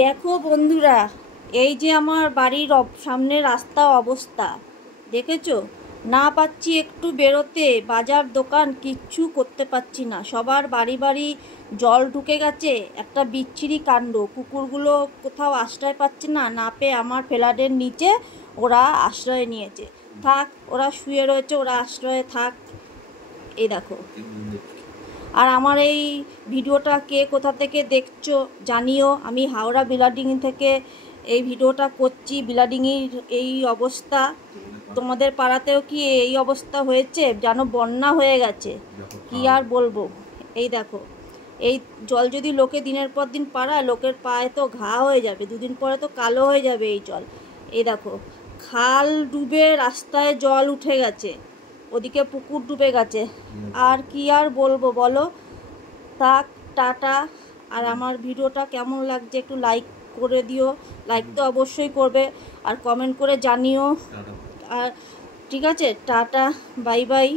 দেখো বন্ধুরা, এই যে আমার বাড়ির সামনে রাস্তার অবস্থা দেখেছো? না পাচ্ছি একটু বেরোতে, বাজার দোকান কিচ্ছু করতে পারছি না। সবার বাড়ি বাড়ি জল ঢুকে গেছে, একটা বিচ্ছিরি কাণ্ড। কুকুরগুলো কোথাও আশ্রয় পাচ্ছে না, না পেয়ে আমার ফ্ল্যাটের নিচে ওরা আশ্রয় নিয়েছে। থাক, ওরা শুয়ে রয়েছে, ওরা আশ্রয়ে থাক। এই দেখো। আর আমার এই ভিডিওটা কে কোথা থেকে দেখছো জানিও। আমি হাওড়া বিলাডিং থেকে এই ভিডিওটা করছি। বিলাডিংয়ের এই অবস্থা, তোমাদের পাড়াতেও কি এই অবস্থা হয়েছে? যেন বন্যা হয়ে গেছে, কি আর বলবো। এই দেখো, এই জল যদি লোকে দিনের পর দিন পাড়ায়, লোকের পায়ে তো ঘা হয়ে যাবে, দুদিন পরে তো কালো হয়ে যাবে এই জল। এই দেখো, খাল ডুবে রাস্তায় জল উঠে গেছে, ওদিকে পুকুর ডুবে গেছে। আর কি আর বলবো বলো। থাক, টাটা। আর আমার ভিডিওটা কেমন লাগছে একটু লাইক করে দিও। লাইক তো অবশ্যই করবে, আর কমেন্ট করে জানিও। আর ঠিক আছে, টাটা, বাই বাই।